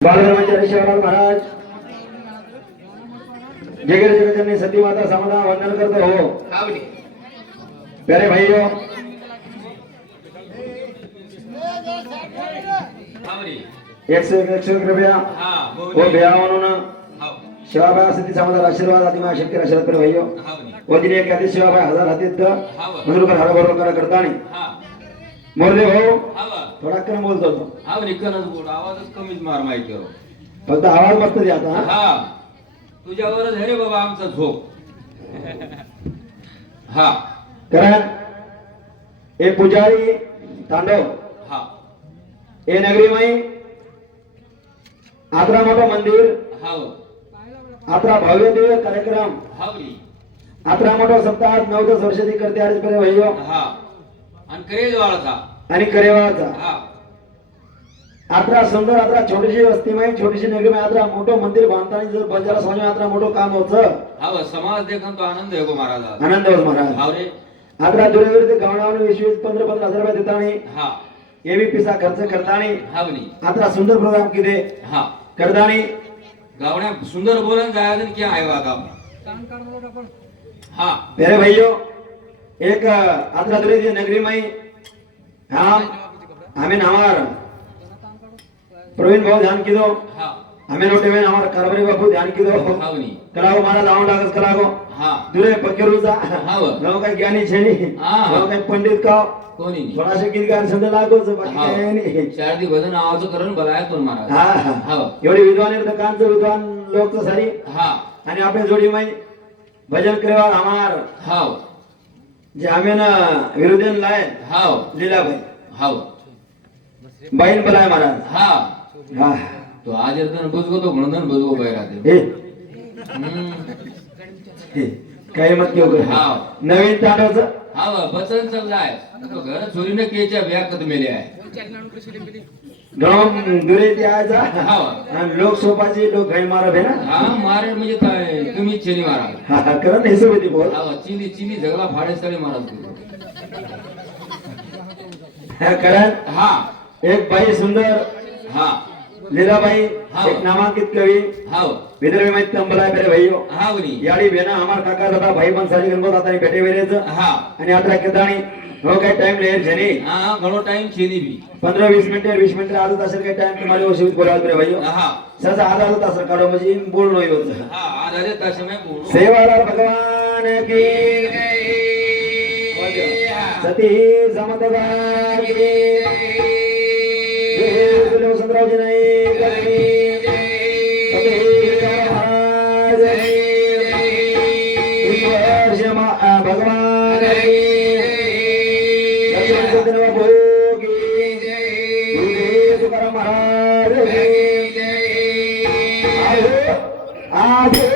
बालब्रह्मचारी शिवराज महाराज जगह जगह सती माता समाधान वंदन करते हो। प्यारे भाइयों, एक सौ रुपया वो ब्याह उन्होंने शिवाबाई सती समाधान आशीर्वाद आदि में शक्ति आशीर्वाद कर भाइयों वो दिन एक आदि शिवाबाई हजार हाथी मंदिर पर हरा भरो करता नहीं मोरले भाऊ थोडा कमी बोलतो तो हा निकनच बोल आवाजच कमीच मार माहिती हो फक्त आवाज मस्त द्या आता हा तुझ्यावरच आहे रे बाबा आमचा झोप हा कारण ए पुजारी तांडव हा ए नगरी में आत्रा मोठं मंदिर हा आत्रा भव्य दिव्य कार्यक्रम हावली आत्रा मोठं सप्ताह 9-10 वर्षाची करते आज परे भाइयो हा आणि करेज वाळचा आणि करेवाचा हा आत्रा सुंदर आत्रा छोटीशी वस्ती में छोटीशी नगरी में आत्रा मोठं मंदिर बांधताना जर बंजारा समाज में आत्रा मोठं काम होतं हा समाज देखून तो आनंद आहे गो महाराज आनंद होत महाराज हाव रे आत्रा दुरेविरुद्ध गावनावून 20-15 हजार रुपये देतानी हा ये भी पैसा खर्च करतानी हावली आत्रा सुंदर प्रोग्राम किदे हा करतानी गावड्या सुंदर बोलन जायचं क्या आहे वागा हा प्यारे भाइयों एक आत्रा दुरेविरुद्ध नगरी में हम हमें हमार प्रवीण भाऊ ध्यान किदो हा हमें लोटे में हमार कारभारी बापू ध्यान किदो हावली करागो मारा लावून लागस करागो हा दुरे पकेरूचा हाव गाव काय ज्ञानी छेनी हा. गाव काय पंडित का कोणी नाही थोडाशे गीत गान संद लागोच बाकी हाव. काय नाही चार दिवस भजन आवाज करून बोलाय तो महाराज हा हा हाव एवढी विद्वान आहेत कांच विद्वान लोक तो सारी हा आणि आपल्या जोडी में भजन करेवा हमार हाव जे हमें ना विरोधन लाए हाव लीला भाई हाव बाईन बलाय महाराज हा हा तो आज एकदम बुजगो तो म्हणून बुजगो बाहेर राहते हे हम्म. हे काही मत घेऊ गं. हाव नवीन तांडवचं हाव बचन चाललाय तो घर चोरीने केच्या व्याकत मेले आहे गाव दुरे ते आयचा हाव आणि लोक सोपाची लोक घाई मारा भे ना हा मारे म्हणजे काय तुम्ही चिनी मारा हा हा करण हिशोबी बोल हाव चिनी चिनी झगडा फाडे सारे महाराज हा करण हा एक बाई सुंदर हा लीलाबाई हाव. एक नामांकित कवी हाव विदर्भ में तंबलाय मेरे भाइयों हावनी याडी बेना हमार काका दादा भाई बनसारी गणपत आता भेटे वेरेच हा आणि आता केदाणी हो काय टाइम लेर जनी हा घणो टाइम चिनी बी 15-20 मिनिट आधा तास काय टाइम तुम्हाला ओशित बोलावल मेरे भाइयों हा सहसा आधा तास काढो म्हणजे बोलणं होत हा आधारे तास में बोलू सेवालाल भगवान की सती समदवार की जय सुंदररावजी नाईक भगवान तुकाराम महाराज आजो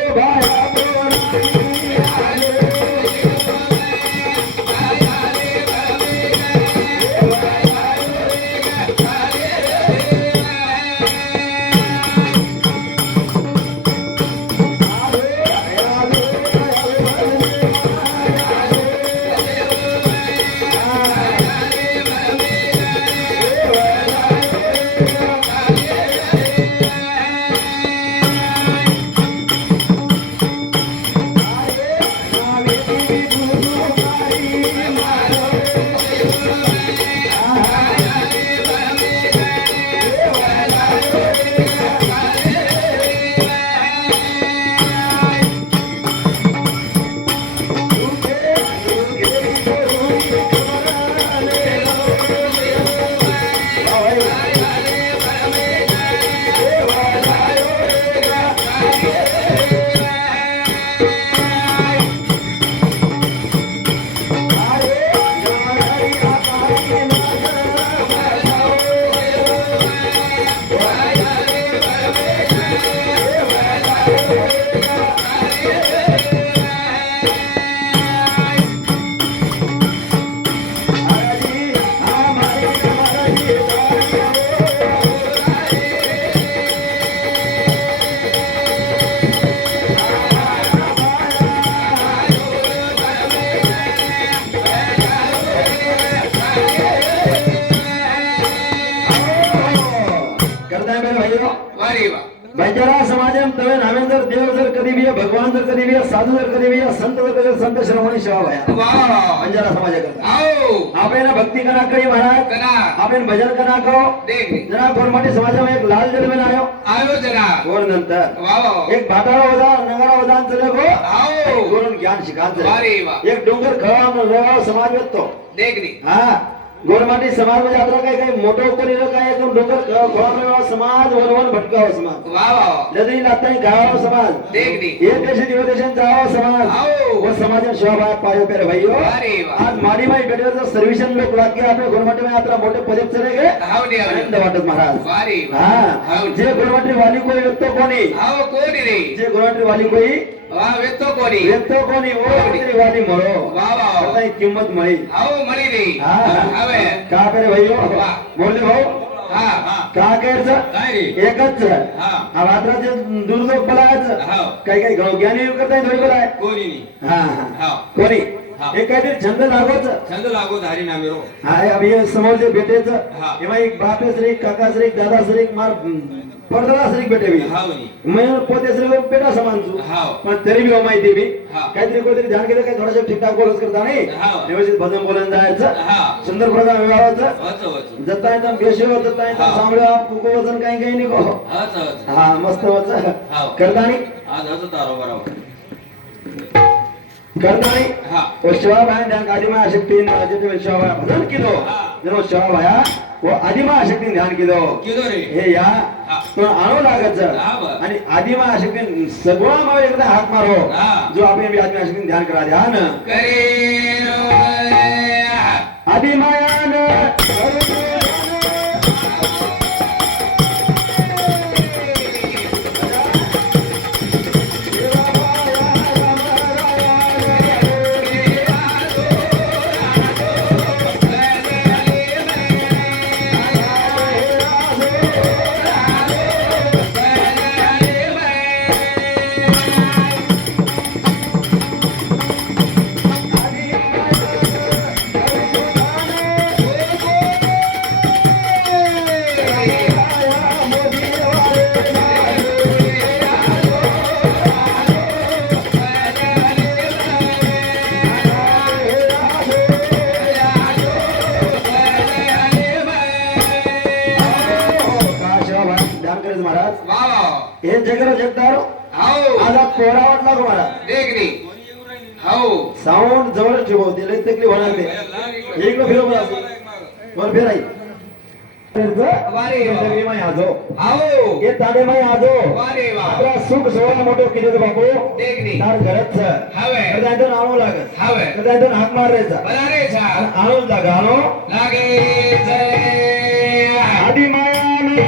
भाइयों वारे वा बंजारा समाजम तवे नामे जर देव जर कधी भी आहे, भगवान जर कधी भी आहे, साधू जर कधी भी आहे, संत जर कधी संत श्रवणी सेवा भया वाह बंजारा समाज करता आओ आपण भक्ती करा करी महाराज कना आपण भजन करा को देख जना कोरमाटी समाजामध्ये एक लाल जन्म आयो आयो जना और नंतर वाह एक भाटाला होता नगरा वदान चले गो आओ गुरुन ज्ञान शिकायचं वारे वा एक डोंगर खळा रेवा समाज येतो देख हा गोरमाटी समाज मध्ये आता काही मोठं कोणी काय एकदम डोंगर खळा समाज वरवन भटकाव समाज वाह वाह लदरी नाताई गाव समाज देख एक देश दिवदेशन जाव समाज आओ वो समाज शोभा पायो पेर भाइयों वारे वा आज माडी माई बेटे सर्विसन लोक लागे आपले गोरमाटी में यात्रा मोठे पदक चले गए हाव दे आनंद वाटत महाराज वारे वा हा जे गोरमाटी वाली कोई व्यक्तो कोणी आओ कोणी रे जे गोरमाटी वाली कोई वाह वेतो कोणी व्यक्तो कोणी ओ गोरमाटी वाली मरो वाह वाह आता किंमत मळी आओ मळी रे हा हवे का पेर भाइयों वाह. बोलले भाऊ हा का करायचं काय रे एकच हा हा रात्राचे दुर्लोक बोलायचं हाव काही काही ज्ञानी करताय थोडी बोलाय कोणी नाही हा हाव कोणी हा. एक काहीतरी छंद लागवच छंद लागो धारी नामे रो हाय अभी हे समोर जे बेटेच हा. एमा एक बापे श्री काका श्री दादा श्री मार परदादा श्री बेटे भी हाव नी मैं पोते श्री को बेटा समान छु हाव पण तरी भी हो माहिती भी हा. काहीतरी कोणतरी ध्यान केलं काय थोडंसं ठीकठाक बोलत करता नाही हा. व्यवस्थित भजन बोलून जायचं हा सुंदर प्रोग्राम व्यवहाराचं वच वच जता एकदम बेशिव जता एकदम हा. सांभळ्या कुको वजन काही काही नाही को हच हच हा मस्त वच हाव. करतानी आज हच तारो बरोबर करतानी हा वो शिवा भाया ध्यान आदिमा शक्ति जिथे शिवा भाया भजन किलो हा. जनो शिवा भाया वो आदिमा शक्ति ध्यान किलो किदो रे हे या हा. तो आणू लागत हा बरं. आणि आदिमा शक्ति सगळ्यामध्ये एकदा हात मारो हा. जो आपण भी आदिमा शक्ति ध्यान करा ध्यान करे आदिमायान ध्यान करायचं महाराज वाह वाह हे जगर जगदार आओ आज पोरा वाटला का महाराज देख रे आओ साऊंड जवळच ठेवू ते लई तकलीफ होणार ते इकडे फिरव वर फिराई वारे वा. आजो आओ हे ताडे माई आजो वारे वा आपला सुख सोहळा मोठो किती बापू देख रे तार घरच हवे कदायतून आणू लागत हवे कदायतून हाक मारायचा बनारे छा आणून लागा आणू लागे चले आधी मायाने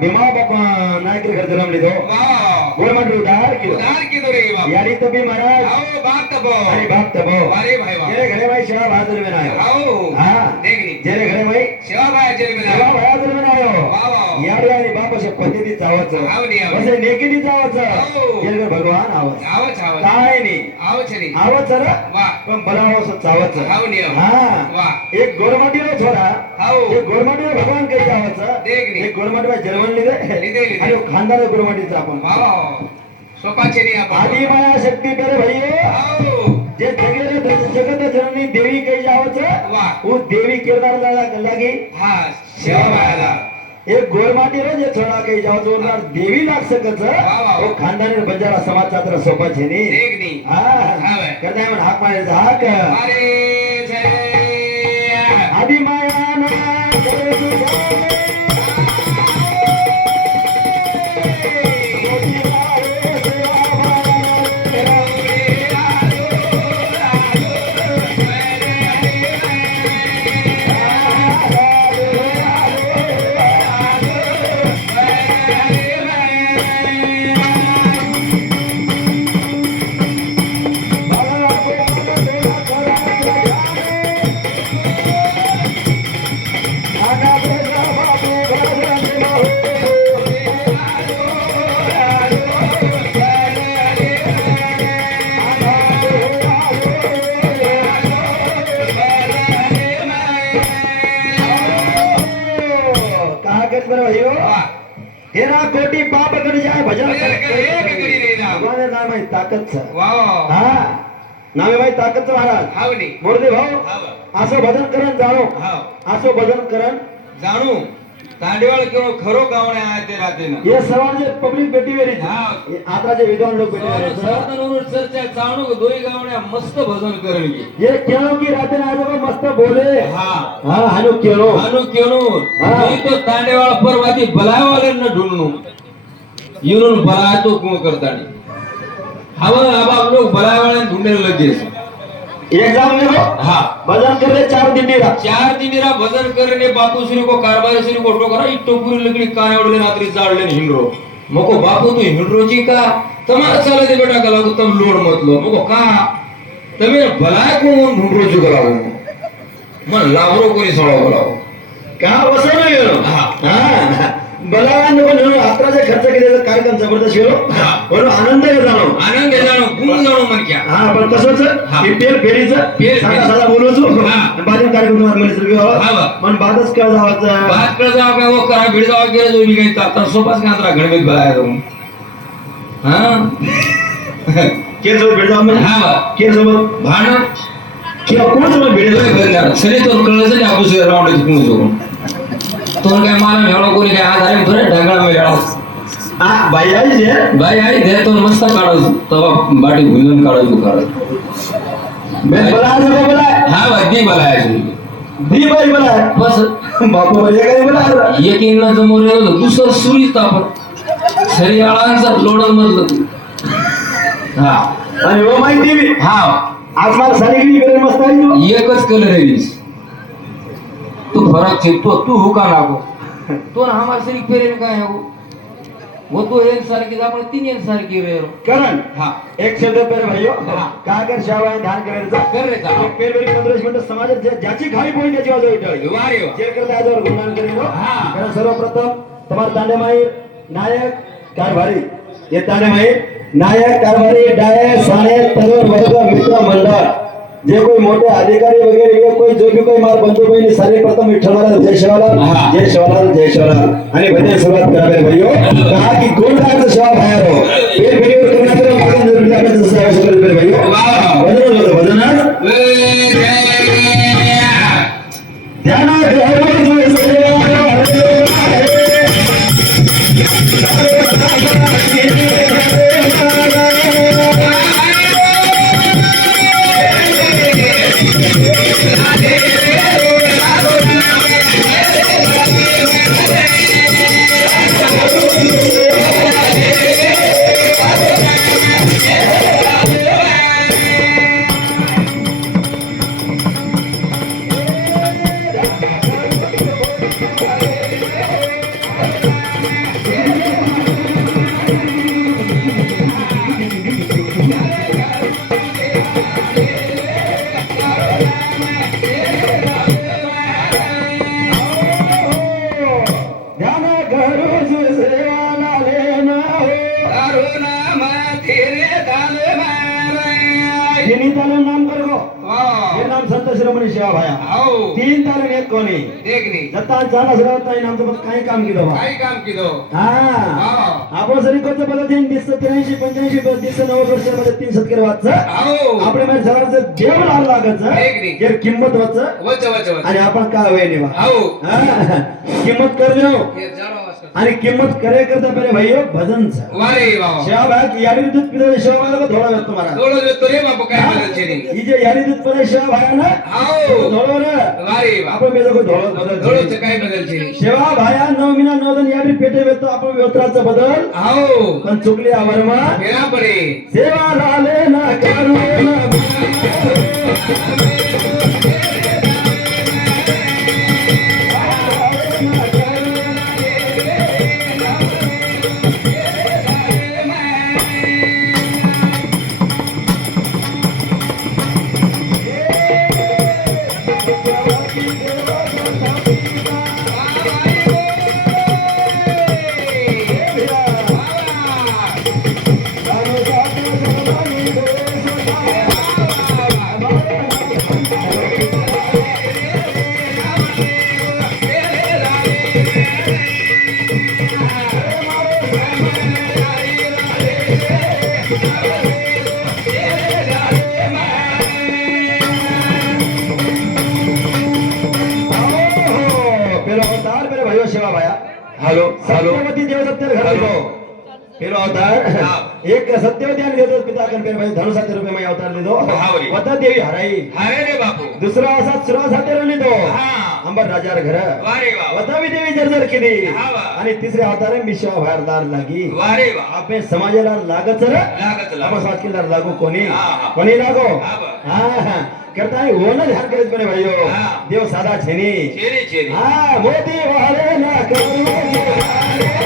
भीमा बापा नायकरी घर जन्मले तो वाह बोल म्हटलं उधार की उधार की दो रे बाप यारी तो भी महाराज आओ बात तबो अरे बाप तबो वारे भाई वाह तेरे घरे भाई सेवा बहादुर में आयो आओ हाँ देख रे तेरे घरे भाई सेवा भाई जेल में सेवा आओ बहादुर में आयो वाह वाह यार यारी बापाच्या पद्धती जावचं आव नी आव वसे नेकीनी जावचं हो. जेल भगवान आवच आव छाव काय नाही आव छरी आवच रे वाह पण बलावस चावच आव नी आव हा वाह एक गोरमाटीला छोरा हाव. हे गोरमाटी भगवान काही गावाचं देख रे. हे गोरमाटी जन्मन लिहिलं लिहिलंय. आणि खानदार गोरमाटीचा आपण वा वा वा. सोपाचे नाही आपण आदि माया शक्ती करे भैया हाव. जे जगत जननी देवी काही जावचं वा. वो देवी किरदार लागी हा शिवाबायाला एक गोरमाटी रे जे छोड़ा काही जावचं उरणार देवी लाग सकच वा. वो खानदानी बंजारा समाजचा तर सोपा छे नी देख नी हा हाव. करताय म्हण हाक मारायचा हाक अरे जय आदि माया ना तेरा कोटी पाप कर जाए भजन भगवान नाम आहे ताकद वा हा नामे बाई ताकदचं महाराज हाव नी मोरदे भाऊ हाव असं भजन करण जाणो हाव असं भजन करण जाणू तांडवळ किंवा खरो गावणे आहे ते राहते ना हे सवार जे पब्लिक बेटी वेरी हा. आता जे विद्वान लोक बेटी वेरी चर्चा जाणू दोई गावण्या मस्त भजन करण की ये केनो की राते ना आजोबा मस्त बोले हा हा हानो केनो हानू केनो हा. मी तो तांडेवाळ परवाती बलायवाल्यांना ढूंढणू येऊन बलाय तो कोण करतानी हवं आबा लोक बलायवाल्यांना ढूंढेल लगेच एग्जाम में हो हा भजन कर रहे 4 दिन रा 4 दिनेरा भजन करने बापू श्री को कारभारी श्री को टोकरा इट्टो पूरी लगड़ी काने उड़ले रात्रि जाड़ले हिंडरो मको बापू तू हिंडरोची का तुम्हारा चले दे बेटा कला को तुम लोड मत लो मको का तमे भलाय को हिंडरोची करावो मन लावरो कोणी सोळा करावो का वसण गेलो हा. हा बलावान म्हणून आत्राचा खर्च केलेला कार्यक्रम जबरदस्त गेलो हा. म्हणून आनंद जाणो आनंद जाणो गुण जाणो मन क्या हा पण कसंच हा. हे पेर फेरीचं पेर साधा फेरी. साधा बोलवतो हा. आणि बाजून कार्यक्रम म्हणजे हा. पण बादच कळ जावाचं बात कर जाओ काय वो करा भिड जाओ गेले जो भी काही ता सोपास कांद्रा गणमित भलाय जाऊन हा केर सोबत भेट जाऊ म्हणजे हा केर सोबत भांड किंवा कोण सोबत भेट जाऊ सगळे तो कळलं नाही आपण सगळे राऊंड तिकडून जाऊन तो काय मला मेळा कोणी काय आज आले थोडे ढगाळ मेळा हा by I J by I दे तो मस्त काढायचो तेव्हा बाटी भुंजून काढायचो बोला हा बाकी बोलायची दी बाई बोला बस बापू म्हणजे काय बोला एक इंना समोर येतो दुसरं सुरीच तापत शरीराळांचा लोडन मधलं हा आणि हो माहिती मी हा आज मला साडीगिरी करे मस्त आहे तू एकच कलर आहे तू फरक छे तू हुका लागो तो ना हमारे शरीर फेरे में काय है वो तो एक सारखी आपण तीन एक सारखी रे करण हा एक शब्द पेर भाईयो हा. का कर शाबाई ध्यान करायचं कर रे का एक पेर बेरी 15 मिनिटं समाजात ज्याची खाई पोळी त्याची वाजव इटळी वारे वा. जे करता आजवर गुणगान करीनो हा. कारण सर्वप्रथम तुम्हार तांडेमाई नायक कारभारी ये तांडेमाई नायक कारभारी डाये साने तरुण वर्ग मित्र मंडळ जे कोई मोठे अधिकारी वगैरे ये कोई जो भी कोई मार बंधू बहिणी सर्वप्रथम विठ्ठलाला जय शिवालाल हा. जय शिवालाल जय शिवालाल आणि भजन सुरुवात करा रे भाईयो कहा की कोण राहायचं शिवा बाहेर हो हे व्हिडिओ करण्याचं माझं जरूर आपण जसं आवश्यक करेल रे भाईयो वा. भजन होतं भजन ध्यान जय म्हणे शिवा भाया हो तीन तारण एक कोणी देखणी जत्ता चाल असल्यावर ताई आमचं पण काही काम केलं बा काही काम केलं हा आपण सरी कोणत्या पद्धतीने दिसतं 83 85 दिसतं 90 वर्षामध्ये 3 शतके वाचचं हो आपल्या मध्ये सरांचं देव लाल लागायचं देखणी जर किंमत वाच वच वच वच आणि आपण काय होय निवा हो किंमत कर देऊ हे जरा वाजता आणि किंमत करे करता पहिले भाईयो भजन वारे बाबा शिवाभाई याडी दूध पितो शिवाभाई थोडा वेळ तुम्हाला थोडं देतो रे बापू काय बदलचे नाही ही जे याडी दूध पितो शिवाभाई ना हो थोडं ना वारे बापू आपण बेजो थोडं बदल थोडंच काय बदलचे नाही शिवा भाया 9 महिना 9 दिन याडी पेटे वेतो आपण व्यवत्राचा बदल हो पण चुकली आवरमा फेरा पडे सेवा झाले ना करू शिवा भाया हॅलो हॅलो सत्यवती देवदत्तर घर लिखो पेलो अवतार एक सत्यवती आणि देवदत्त पिता कन भाई धनुसाठी रुपये मैं अवतार लिदो हावरी. वता देवी हराई अरे रे बापू दुसरा असा सुरासाठी लिदो हा अंबर राजार घर वारे वा वतावी देवी जर्जर केली हावा. आणि तिसरे अवतार मी शिवा भायर दार लागी वारे वा आपले समाजाला लागच रे लागत आपण समाज केला लागू कोणी हा, हा. कोणी लागो हावा. हा करता है वो ना ध्यान करे बने भाइयो हा. देव सादा छेनी चेरे चेरे हा मोदी वाले ना करू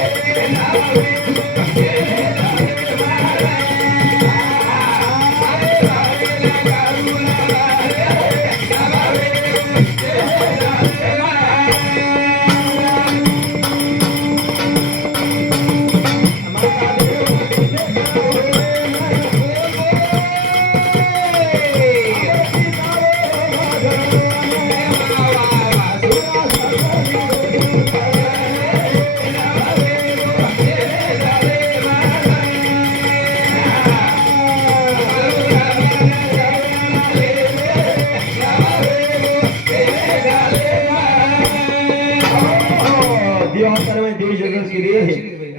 देव अवतार में देवी जगत की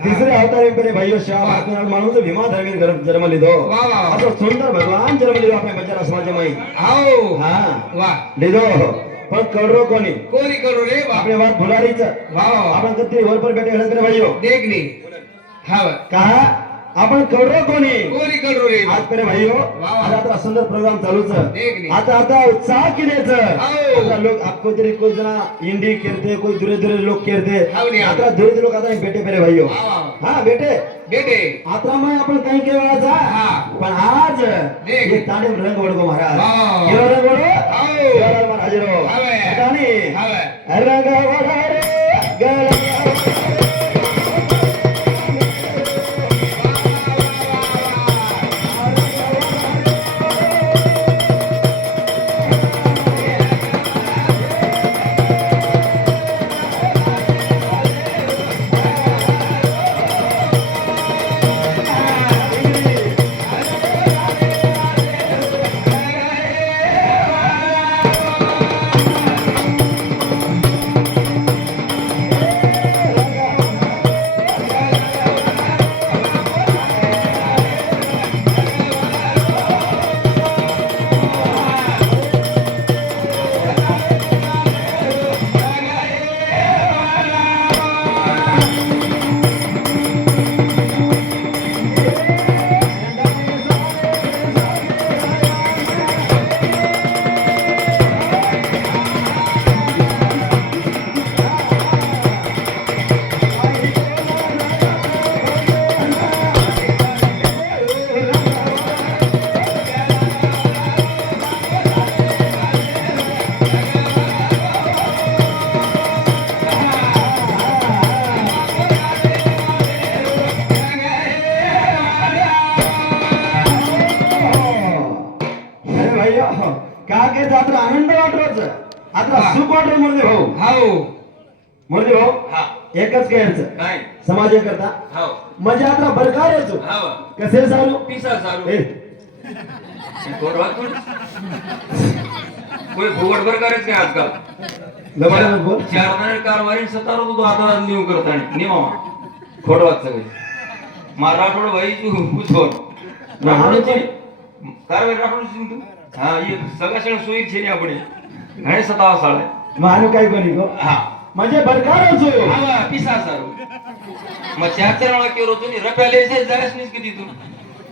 तिसरे अवतार में परे भाइयों शाह भारत माणूस भीमा धर्मी जन्म लिदो वा वा वा. असो सुंदर भगवान जन्म लिदो आपल्या बचारा समाजमय हो हा वा लिदो पण कळरो कोणी कोरी करू रे बापू आपल्या वाद भुलारीच वा वा वा. आपण कधी वर पर बेटे घडत भाइयों देखणी हा का आपण कळरो कोणी कोरी करू रे आज परे भाइयों वा. आज आता सुंदर प्रोग्राम चालूच देख नी. आता आता उत्साह किनेच हाव. आता लोग आपको तरी कोई जना इंडी करते कोई दूरे दूरे लोग करते हाव नी, हाव. आता दूरे लोग आता बेटे परे भाइयों वा वा. हा बेटे बेटे आता मग आपण काही केव्हाचा हा. पण आज देख. हे ताणे रंग वडगो महाराज वा. केवळ रंग वडो हाव. केवळ महाराज रो हावे. ताणे हावे. रंग वडो रे गळ करायचं आता आनंद वाटवायचं आता सुख वाटलं मुरली भाऊ हाव मुरली भाऊ हा एकच घ्यायचं काय समाज करता हाव म्हणजे आता बरकारायचो हाव कसे चालू पिसा चालू ए, कोण फुगट बर करायचं काय आजकाल लबाडानं बोल चार महिने कारवारी सतार होतो आता निव करताना निवा खोडवाच सगळे मला आठवड भाई उचवर राठोडची कारवाई राठोडची तू हा ये सगळ्या सगळ्या सोयी छेनी आपण घणे सतावा साळे मानू काय कोणी गो हा म्हणजे बरकारायचो हा पिसा सारू मग चार चार वेळा केलो तुम्ही रप्याले जायच नाही किती तू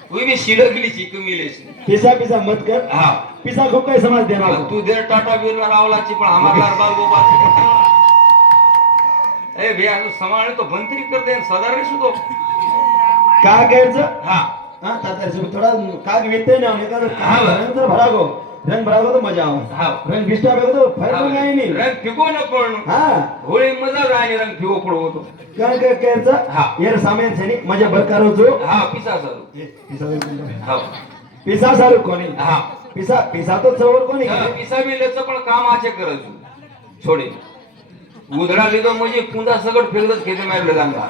तुम्ही मी शिलक गेली चिक मिलेस पिसा पिसा मत कर हा पिसा खूप काही समाज देणार तू देर टाटा बिरला रावलाची पण हमारा बार गोपाल ए भैया तू समाळे तो बंतरी करते साधारण सुतो का घ्यायचं हा हा तात्या थोडा काग वेते ना एखादं हा, बरं. रंग तर भरागो रंग भरागो तो मजा हा. आवा रंग बिस्टा बेगो तो फरक नाही नाही रंग फिको न पण हा होळी मजा राणी रंग फिको पडो होतो काय काय करायचं हा. यार सामेन छेनी मजा बरकारायचो हा पिसा सारू पिसा हा पिसा सारू कोणी हा पिसा पिसा तो चवर कोणी पिसा मिलेचं पण काम आचे करत छोडे उधळा लिदो म्हणजे पुंदा सगळं फेकदच खेते मारले जांगा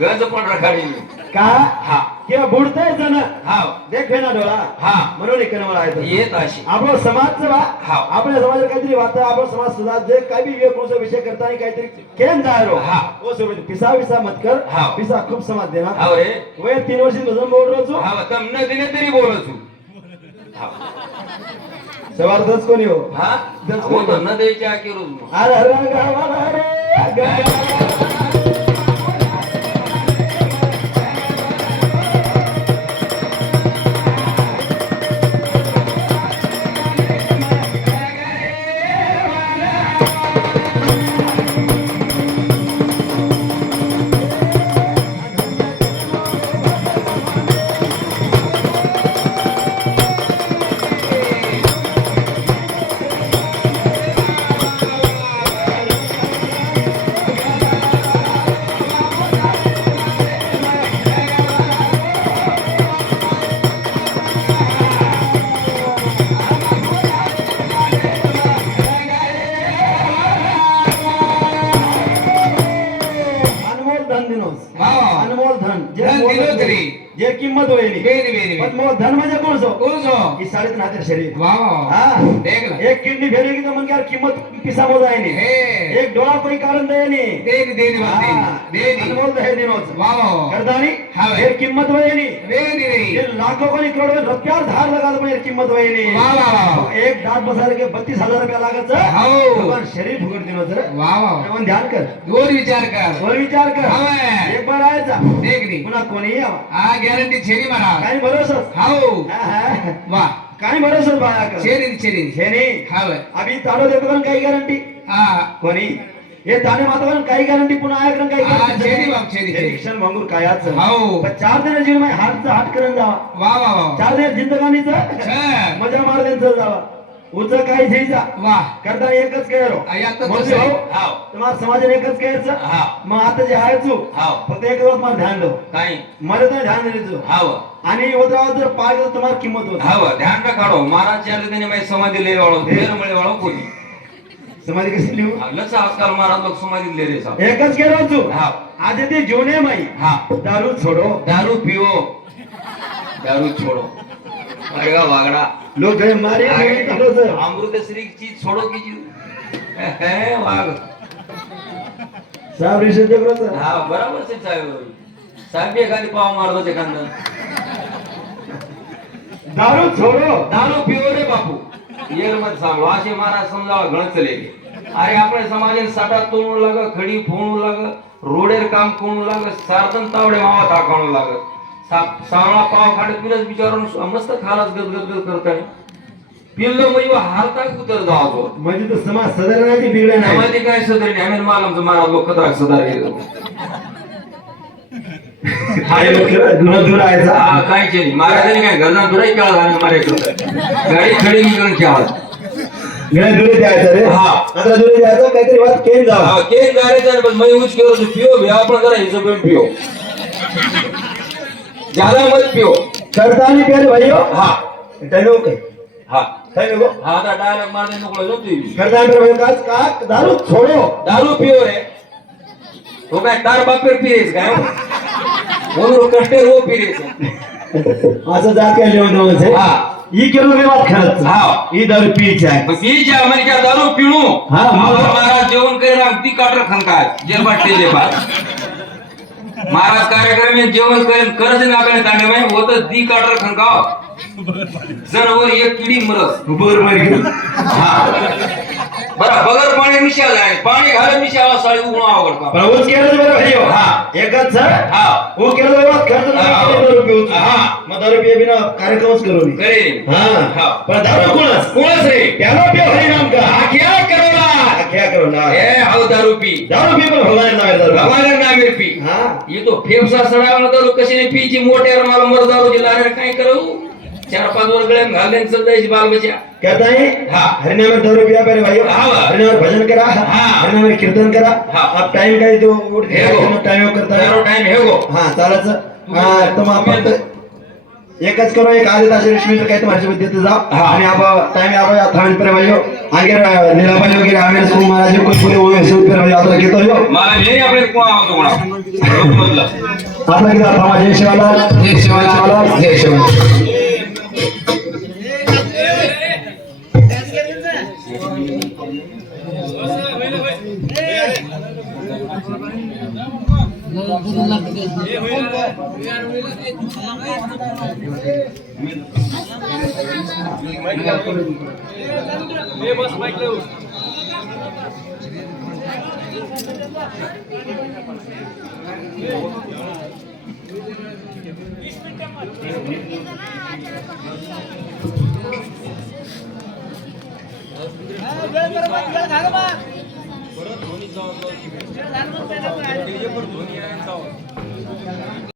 गज पण रखाडी मी का हा किंवा बुडताय जण हा देख ना डोळा हा म्हणून इकडे मला आहे येत अशी आपलं समाजचं बा हा. आपल्या समाजात काहीतरी वाटतं आपला समाज सुद्धा जे काही बी वेगळा विषय करताना काहीतरी केन जायरो हा. ओ सोबत पिसा विसा मत कर हा. पिसा खूप समाज देणार हाव रे वय 3 वर्ष भजन बोल रोजो हा तम न दिले तरी बोलतो हा सवारदच कोणी हो हा हो तर न द्यायच्या की रोज मग. अरे अरे गावाला रे गावाला. अनमोल धन दिनोस वा, वा, वा. अनमोल धन जे धन मोल- दिनोस रे. जे किंमत होईल वेरी वेरी पण मोल धन म्हणजे कोण सो कोण सो की साडेत नाते शरीर वा वा वा. हाँ देख ला एक किडनी फेरेगी तो मन क्या कीमत पिसा मोजा है नहीं हे एक डोळा कोई कारण दे नहीं देनी देनी बात हाँ, देनी देनी अनमोल है दिनोस वा वा वा. करदानी हाँ भाई. एक किंमत होए नहीं वेरी ये वेरी लाखों को नहीं करोड़ों में रुपया धार लगा दो मेरी कीमत होए नहीं वा वा वा. तो एक दांत बसायला के 32,000 रुपया लागत हाव. पण शरीर फुगट दिनोस रे वा वा वा. पण ध्यान कर दोन विचार कर वर विचार कर हाँ भाई. एक बार आयचा देख नी पुन्हा कोणी यावा आ गॅरंटी छेरी मारा काही भरोसा हाव हाँ, वा काही भरोसा बाया कर छेरी छेरी हे नाही हाव अभी ताडो देतो पण काही गॅरंटी हा कोणी हे ताणे माता पण काही गॅरंटी पुन्हा आहे कारण काही हा, guarantee छेरी नाही. बाप, छेरी, हे छेरी. क्षण भांगूर कायाचं हाव. पण 4 दिन जीवन मध्ये हात करून जावा वा वा वा 4 दिन जिंदगानीचा छे. मजा मार द्यायचं जावा उच काही घ्यायचा वा करता एकच केरो आता मोठे तसं भाऊ आहे. हाव तुम्हाला समाजाने एकच घ्यायचं हा मग आता जे आहे तू हाव फक्त एक दिवस मला ध्यान दो काही मला तर ध्यान द्यायचं हाव आणि उद्या जर पाय गेलं तर तुम्हाला किंमत होत हाव ध्यान रखाडो महाराज चालले त्याने माझी समाधी ले वाळो फेर मळे वाळो कोणी समाधी कशी लिहू लस आजकाल महाराज लोक समाधी ले रे साहब एकच केरो तू हाव आज ते जीवने माई हा दारू छोडो दारू पिओ दारू छोड़ो अरे वा वागड़ा लोग गए मारे अमृतश्री की चीज छोड़ो की चीज है वाग साहेब ऋषी देवराज हा बराबर से साहेब साहेब एखादी पाव मारतो एखादं दारू छोडो दारू पिओ रे बापू येर मत सांगो असे महाराज समजावा घण चले अरे आपल्या समाजाने साठा तोडू लाग खडी फोडू लाग रोडेर काम करू लाग सार्दन तावडे मावा टाकावू लाग सावळा पाव खाडे पिलच विचारून मस्त खालाच गदगद करताय पिल्लो म्हणजे हालता उतर जावतो म्हणजे तो समाज सदरण्याची बिघडे नाही समाधी काय सदरी नाही आम्ही मालमचं महाराज लोक कथा सदार गेलो दूर आहेचा हा काय नाही महाराजांनी काय घरना दुराई काळ घालून मारायचं गाडी खडी निघून ठेवा गणे दूर द्यायचं रे हा. आता दूर द्यायचं काहीतरी वाद केली जावा हा केक गाडीचा बस मी यूज केलो तो पिओ भी आपण जरा हिशोब पिओ ज्यादा मत पिओ करतानी प्यारे भाइयों हा टाइम ओके हा काय नको हा आता डायलॉग मारने नको जोती करता है मेरे भाई का दारू छोड़ो दारू पियो रे वो काय तार बापेर पिरेस काय म्हणून कष्टेर वो पिरेस असं जात काय लिहून देऊ हा ही केलो रे बात खरंच हा ही दारू पीची आहे पीच्या म्हणजे काय दारू पिणू हा, महाराज जेवण करेन अगदी काटर खनकाय जेलबाट ते जेपात महाराज कार्यक्रम में जेवण करेन करज ना आपल्या दांडे में होत दी काटर खनकाव जनावर एक किडी मरस बरोबर हा बरं बगर पाणी मिशाल आहे पाणी घालून मिशावा साळी उगणं आवडतं पण उच केलं बरं भाई हा एकच सर हा वो केलं रे बात खरंच दारू पिऊ हा मग दारू पिया बिना कार्यक्रमच करू मी करे हा हा पण दारू कोणच कोणच रे त्याला पिया हरी नाम का क्या करोला क्या करो ना ए हाउ दारू पी दारू पी पण भगवान नाम है दारू हमारे नामे पी हाँ ये तो फेफसा सडावला दारू कशाने पीची मोठ्यावर मला मर दारू दिला रे काय करू 4-5 वर गळे घालून सदायची बाल बचा कहता है हाँ हरिनाम में दारू पिया मेरे भाइयों हाँ। हरिनाम में भजन करा हाँ। हरिनाम में कीर्तन करा हाँ। आप टाइम का जो उठ हेगो। टाइम करता है दारू टाइम हेगो हा चालायचं हा तर मग आपण एकच करू एक आधी तास रेशमी काय माझ्या विद्यार्थी जा हाँ। आणि आप टाइम आप थांबे पर भाइयों आगे नीलाबाई वगैरे आमेर को महाराज को पूरे वो सुन पर यात्रा घेतो हो मला नाही आपले कोण आवतो कोणा आपला किती थांबा जय शिवालाल जय शिवालाल जय शिवालाल